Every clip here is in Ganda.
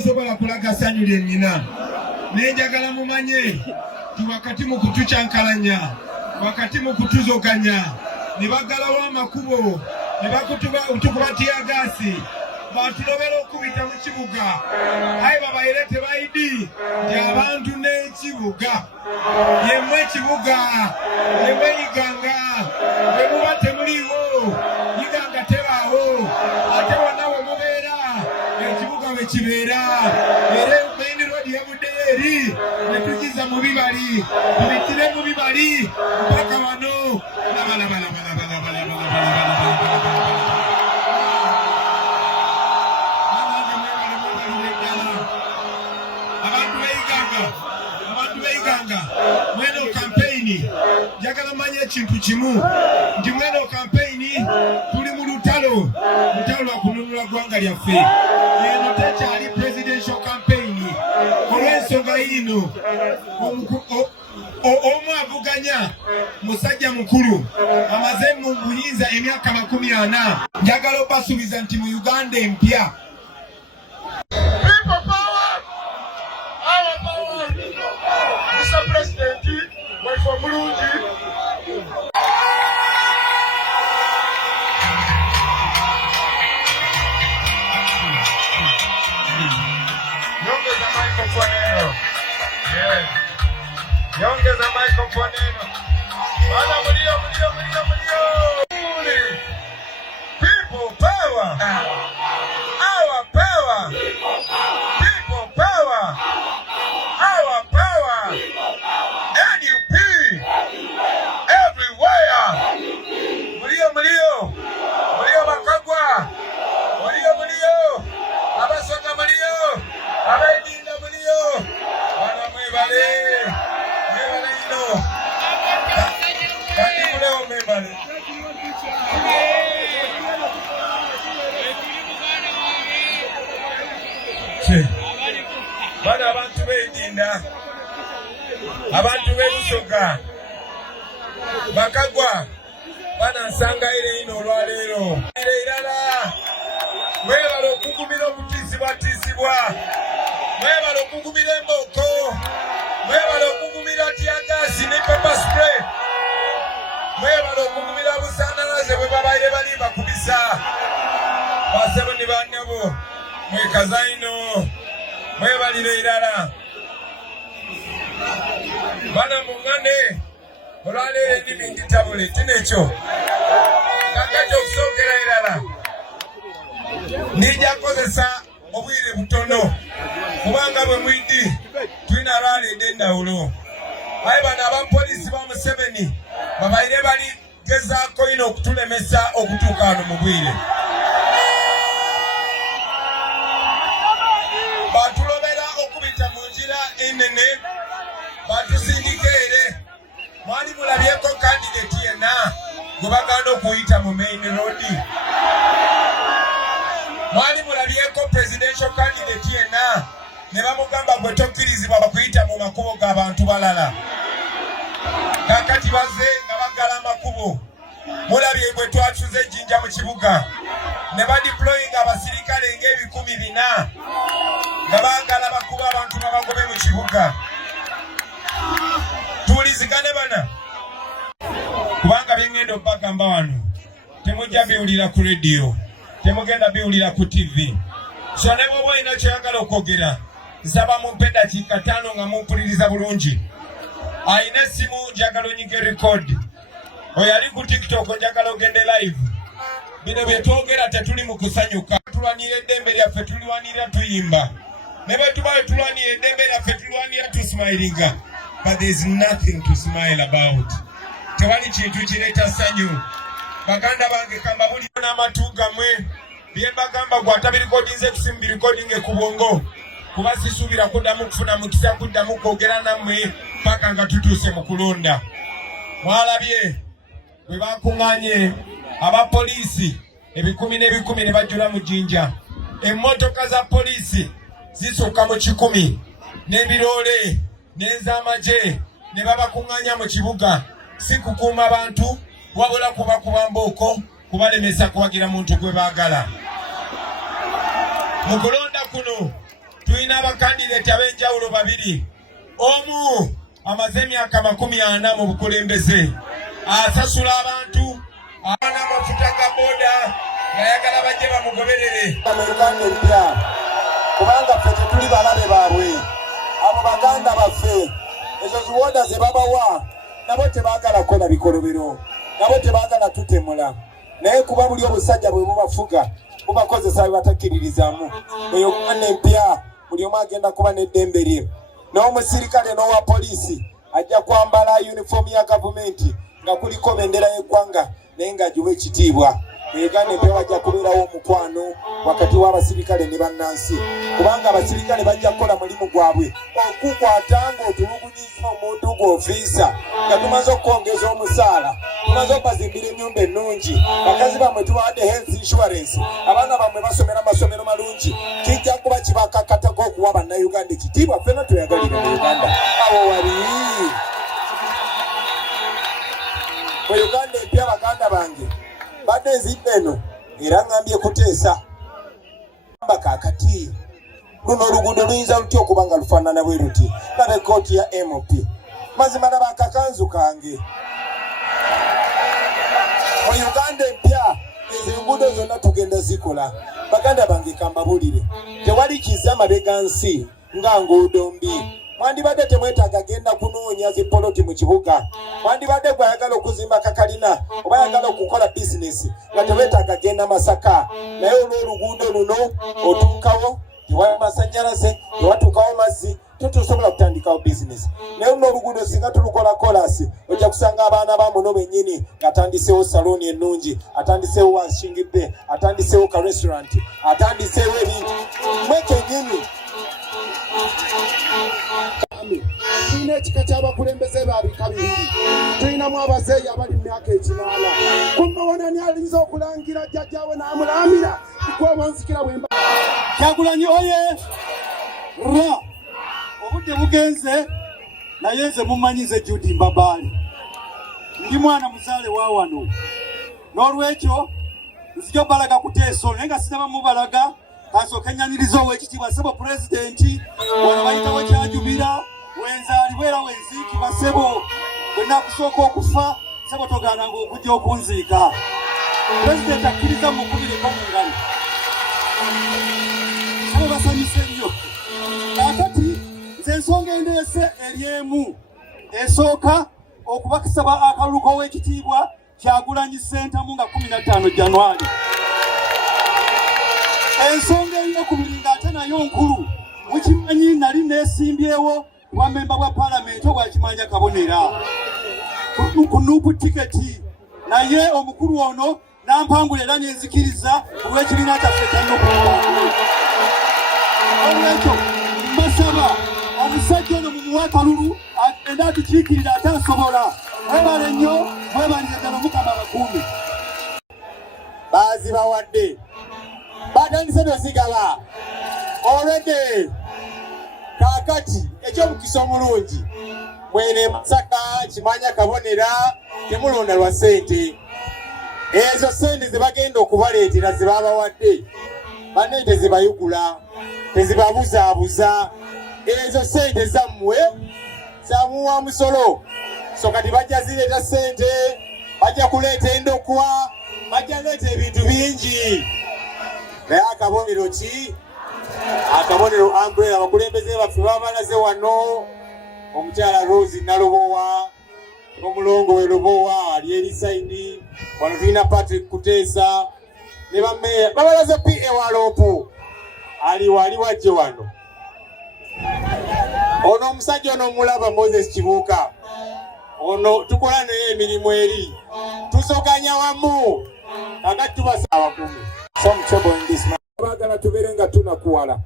Sobola kulaga ssanyu lye nnina naye njagala mumanye ti wakati mu kutucyankalanya wakati mu kutuzoganya ne baggalawo amakubo ne bakutuba tiyagaasi batulobera okubita mu kibuga aye babayire tebayidi nti abantu n'ekibuga yemmwe ekibuga yemmwe yiganga bwe muba temuliiwo yiganga tebaawo ate wonna we mubeera ekibuga we kibeera era main road yavuddeyo eri ne tugiza mu bibali tubitire mu bibali mpaka wano abantu beiganga mweno kampeyini njagala manye ekintu kimu nti mweno kampeyini tuli mu lutalo lwa kununula ggwanga lyaffe eno tekyali presidential campaign olw'ensonga yino omu avuganya musajja mukulu amaze mu buyinza emyaka 40 njagala obasuubiza nti mu Uganda empya Nyongeza microphone eno. Bana mulio. People power. Our power. People power. Our power. NUP. Everywhere. Mulio. Mulio Makagwa. Mulio. Abasoga mulio. Abaidinda mulio. Bana mwebale. Bana abantu beidinda abantu bebisoga Bakagwa bana nsanga ire ino olwaleero ire irala mwebala okugumira obutizibwa mwebala okugumira emboko mwebala okugumira tiyagasi ne pepper spray mwebala okugumira busanalaze bwe babaire bali bakubisa basebo ne bannabo mwekaza ino mwebalire irala bana mungane olwaleero endimi nditabule tinekyo kakati okusokera irala nijja kozesa obwire butono kubanga bwe mwidi tulina lwaleero endawulo aye bano abapoliisi ba Museveni babaire bali gezaako ino okutulemesa okutuuka wano mu bwire batulobera okubita mu njira enene batusindika ere mwali mulabyeko kandidate yenna gwe bagenda okuyita mu main road mwali mulabyeko presidential candidate yenna ne bamugamba gwe tokkirizibwa bakuyita mu makubo g'abantu balala kakati baze nga baggala amakubo mulabye bwe twakyuza ejjinja mu kibuga ne badeployinga abasirikale ng'ebikumi 400 nga baagala bakuba abantu babagobe mu kibuga tuwulizigane bana kubanga byengenda okubagamba wano temujja biwulira ku radio temugenda biwulira ku TV so ne bwoba olina kyoyagala okwogera nsaba mumpe eddakiika 5 nga mumpuliriza bulungi ayina essimu njagala onyige record oyo ali ku TikTok njagala ogende live bino bye twogera tetuli mu kusanyuka tulwanira eddembe lyaffe tulwanira tuyimba ne bwe tuba tulwanira eddembe lyaffe tulwanira tusmilinga but there is nothing to smile about tewali kintu kireeta ssanyu baganda bange kamba buli n'amatu gammwe bye mbagamba gwatabirikodinze kusimu birikodinge ku bwongo kuba sisuubira kuddamu kufuna mukisa kuddamu kwogera nammwe paka nga tutuuse mu kulonda mwalabye bwe bakuŋŋaanye abapoliisi ebikumi n'ebikumi ne bajjula mu jjinja emmotoka za poliisi zisukka mu 100 n'ebiroole n'ez'amagye ne babakuŋŋaanya mu kibuga si kukuuma bantu wabula kubakuba mbooko kubalemesa kuwagira muntu gwe baagala mu kulonda kuno tulina abakandidate ab'enjawulo babiri. Omu amaze emyaka 40 mu bukulembeze, asasula abantu abana amafuta ga boda ng'ayagala bajje bamugoberere. Uganda empya kubanga ffe tetuli balabe baabwe, abo baganda baffe, ezo ziwoda ze babawa nabo tebaagala kukola bikolobero, nabo tebaagala tutemula, naye kuba buli obusajja bwe bubafuga bubakozesa bebatakkiririzaamu. Uganda empya buli omu agenda kuba n'eddembe lye, n'omusirikale n'owa poliisi ajja kwambala uniform ya gavumenti nga kuliko bendera y'eggwanga naye ng'agiwa ekitiibwa. Uganda empya wajja kubeerawo omukwano wakati w'abasirikale ne bannansi, kubanga abasirikale bajja kukola mulimu gwabwe okukwata ng'otulugunyiza omuntu gw'ofiisa nga tumaze okwongeza omusaala, tumaze okubazimbira ennyumba ennungi, bakazi bammwe tubawadde health insurance, abaana bammwe basomera amasomero malungi. Kijja kuba kibakakatako okuwa bannayuganda ekitiibwa ffenna tweyagalire mu Uganda. Awo wali mu Uganda empya baganda bange badde nzidde eno era ngambye kuteesa kakati luno oluguudo luyinza lutya okuba nga lufaanana bwe luti. Laba ekkooti ya MOP mazima laba akakanzu kange. Mu Uganda empya ezo enguudo zonna tugenda zikola. Baganda bange kambabulire, tewali kizza mabega nsi nga nguudo mbi. Mwandibadde temwetaaga genda kunoonya zipoloti mu kibuga, mwandibadde gwayagala okuzimba kakalina oba yagala okukola bizinesi nga teweetaaga genda Masaka, naye olw'oluguudo luno otuukawo tewali masannyalaze, tewatuukawo mazzi, tosobola kutandikawo bizinesi. Naye luno oluguudo singa tulukola kolasi ojja kusanga abaana ba muno bennyini ng'atandiseewo saloni ennungi, atandiseewo washing bay, atandiseewo ka restaurant, atandiseewo ebintu mwe kennyini. Tulina ekika ky'abakulembeze ba bika bibiri, tulinamu abazeeyi abali mu myaka 8. Kumawonani alinza okulangira jjajjaawe n'amulambira kwebonzikira bwemba Kyagulanyi oye ra obudde bugenze, naye nze mumanyize Judy Mbabaali, ndi mwana muzaale wa wano, n'olwekyo nzija balaga kuteeso naye nga sinaba mubalaga kasooka nnyaniriza ow'ekitiibwa ssebo pulezidenti wano bayitawo Kyajubira, wenzaalibwa era wenziikibwa ssebo, bwe nnakusooka okufa ssebo togaananga okujja okunziika. Pulezidenti akkiriza mukubireko mu ngalo, ssebo basanyuse nnyo. Kakati nze ensonga endeese eri emu, esooka okubakisaba akalulu k'ow'ekitiibwa Kyagulanyi Ssentamu nga 15 Janwali. Ensonga ey'okubiri ng'ate nayo nkulu, mukimanyi nali neesimbyewo wa memba bwa paalamenti ogwa Kimanja Kabonera ku nuupu tiketi, naye omukulu ono n'ampangula era nenzikiriza olw'ekibiina kyaffe kya Nuupu. Olwekyo mbasaba omusajja ono mumuwe akalulu agende atukiikirira ate asobola. Mwebale nnyo, mwebalize ddala Mukama abakuume. Baazibawadde batandise nosigaba olwedde kakati ekyomukisa omulungi mwene Masaka Kimanja Kabonera temulonda lwa ssente. Ezo ssente ze bagenda okubaleetera ze babawadde banne tezibayugula, tezibabuzaabuza. Ezo ssente zammwe zamuwa musolo, so kati bajja zireeta ssente, bajja kuleeta endokwa, bajja leeta ebintu bingi. Naye akabonero ki? Akabonero umbrella. Abakulembeze baffe babalaze wano, omukyala Rose Nalobowa, omulongo we Lobowa ali erisaidi, wano tulina Patrick Kuteesa ne bammeeya babalaze PA Walopu ali wajje wano. Ono omusajja ono omulaba Moses Kibuuka, ono tukola naye emirimu eri, tusoganya wamu kakati tubasaba kumi. Some trouble in this man. Bagala tubeere nga tunakuwala,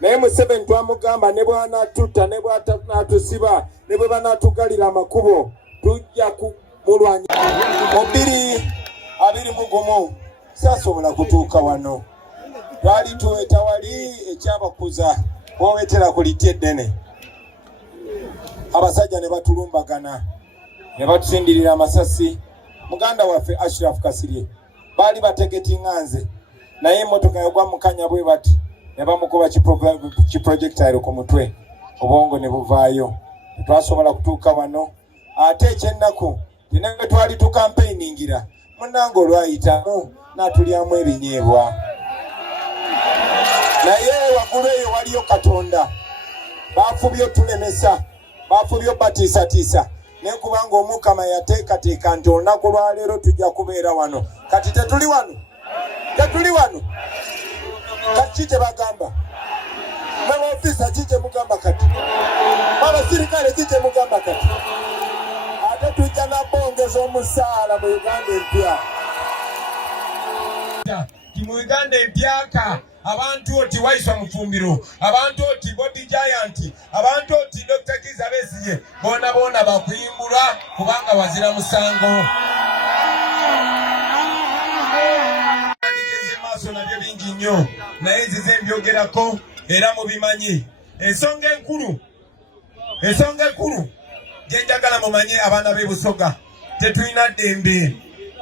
naye Museveni twamugamba ne bw'anaatutta ne bw'anaatusiba ne bwe banaatugalira amakubo tujja kumulwanya. 2021 saasobola kutuuka wano, twali tuweta wali ekyabakuza bw'owetera ku liti eddene, abasajja ne batulumbagana ne batusindirira amasasi. Muganda waffe Ashraf Kasirye baali bategetinga nze naye emmotoka yagwa mukanya bwe bati ne bamukuba kiprojectile ku mutwe obwongo ne buvaayo tetwasobola kutuuka wano ate ekyennaku tinenge twali tukampeiningira munnange olwayitamu n'atulyamu ebinyeebwa naye waggulu eyo waliyo Katonda baafubye otulemesa baafubye obatiisatiisa naye kubanga Omukama yateekateeka nti olunaku lwaleero tujja kubeera wano kati tetuli wano kati kye bagamba n'abaofisa kye mugamba kati abasirikale kye mugamba kati ate tujja nabongeza omusaala mu Uganda empya mu Uganda empyaka abantu oti Waiswa Mufumbiro abantu oti Bobby Giant abantu oti Dr. Kizza Besigye boona bakuyimbulwa kubanga wazira musango maaso nabyo bingi nnyo naye nzize mbyogerako era mubimanyi ensonga enkulu gye njagala mumanye abaana b'e Busoga tetulina ddembe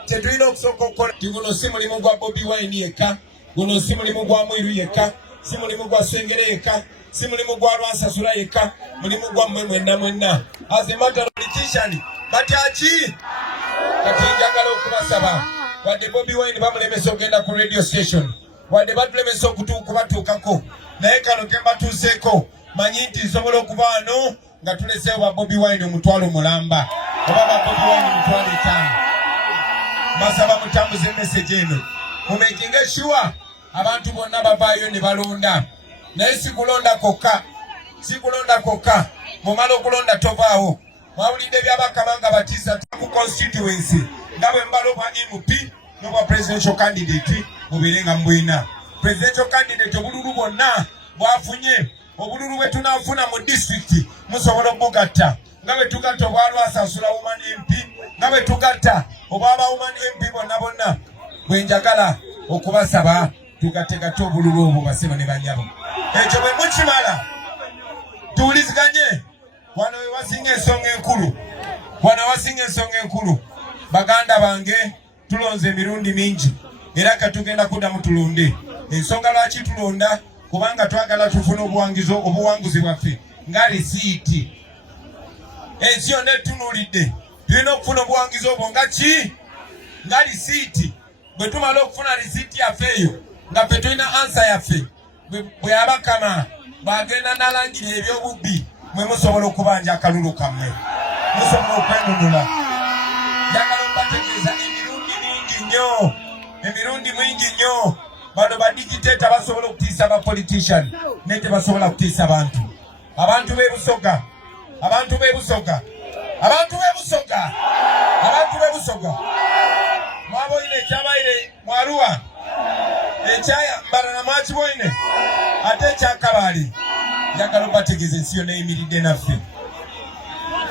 tetulina okusooka okukola guno si mulimu gwa Bobi Wine yekka guno si mulimu gwa Mwiru yekka si mulimu gwa Sengere yekka si mulimu gwa Lwansasula yekka mulimu gwa mmwe mwenna as a matter of politician batyaki kati njagala okubasaba wadde Bobi Wine bamulemesa okugenda ku radio station wadde batulemesa okubatuukako naye kano ke mbatuuseeko manyi nti nsobola okuba wano nga tuleseewo ba Bobi Wine omutwalo mulamba oba ba Bobi Wine omutwalo 5 basaba mutambuze message eno mumekinge sure abantu bonna bavaayo ne balonda naye sikulonda kokka mumala okulonda tovaawo mwawulidde byabakabanga batiisa ku constituency nga bwe mbalobwa MP n'obwa presidential candidate mubirenga mbwina presidential candidate obululu bwonna bwafunye obululu bwe tunaafuna mu district musobola okugatta nga bwe tugatta obwa Lwansasula woman MP nga bwe tugatta obwaba woman MP bonna bwe njagala okubasaba tugategatte obululu obwo basebo ne banyabo ekyo bwe mukimala tuwuliziganye wano wasinga ensonga enkulu baganda bange tulonze emirundi mingi era katugenda kuddamu tulonde ensonga lwaki tulonda kubanga twagala tufune obuwanguzi bwaffe nga risiiti ensi yonna etunuulidde tulina okufuna obuwanguzi obwo nga risiiti bwe tumala okufuna risiiti yaffe eyo nga ffe tulina ansa yaffe bwe abakama bagenda nalangira ebyobubbi mwe musobola okubanja akalulu kammwe musobola okwenunula njagala okubategeeza emirundi mingi nnyo bano badigiteta basobola okutiisa abapolitician naye tebasobola kutiisa abantu b'e Busoga mwaboine ekyabaire mwaruwa ekyayambala mwakiboine ate ekyakabaali njagala okubategeeza ensi yonna eyimiridde naffe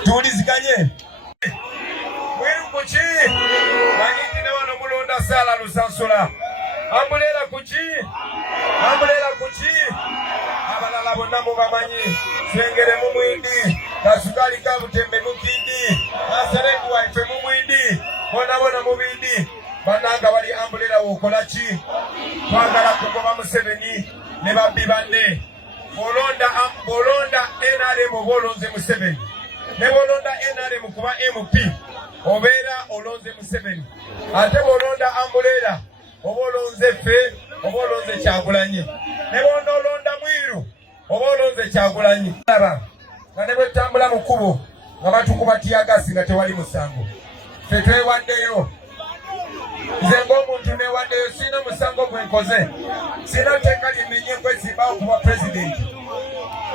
tuwuliziganye mweru kuki manyi ne wano mulonda Saala Lusansula ambulera kuki abalala bonna mubamanyi Sengere mumwindi Kasukali Kabutembe mukindi Nasarebu waife mumwindi bonna mubindi bannanga bali ambulera wokola ki twagala kugoba Museveni ne babbi banne bolonda NRM oba olonze Museveni ne bolonda NRM kuba MP obeera olonze Museveni ate bolonda ambulera oba olonze ffe oba olonze Kyagulanyi ne bonolonda Mwiru oba olonze Kyagulanyi nga ne bwe tutambula mu kkubo nga batukuba tiyagasi nga tewali musango ffe twewaddeyo nze ng'omuntu newaddeyo sirina musango gwe nkoze sirina tteeka lyemenye kwezimbawo kuba pulezidenti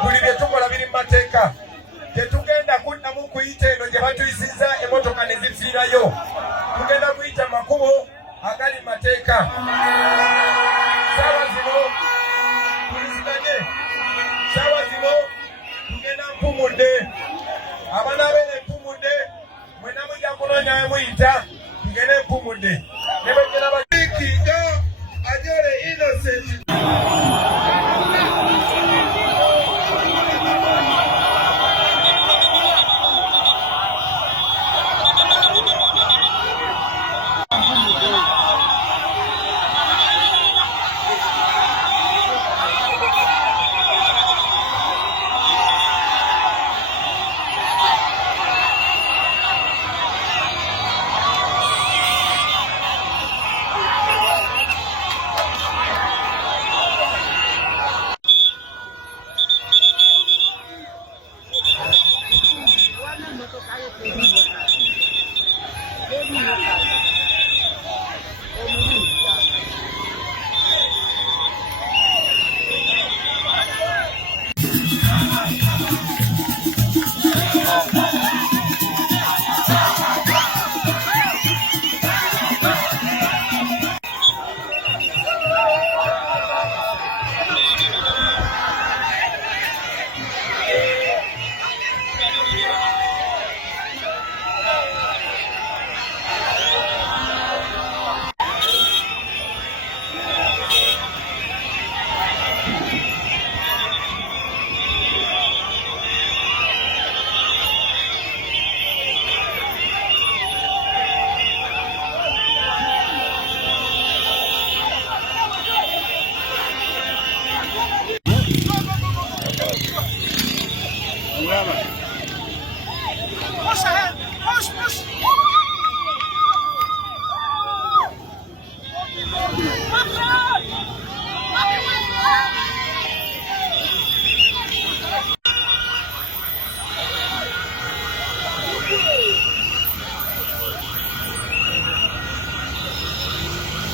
buli bye tukola biri mu mateeka tetugenda kuddamu kuyita eno gye batuyisiza emmotoka ne zifiirayo tugenda kuyita makubo agali mateeka saawa zino tuliziganye saawa zino tugenda mpumudde abanaabeera empumudde mwenna mujja kunoonya we muyita tugende mpumudde ne bwe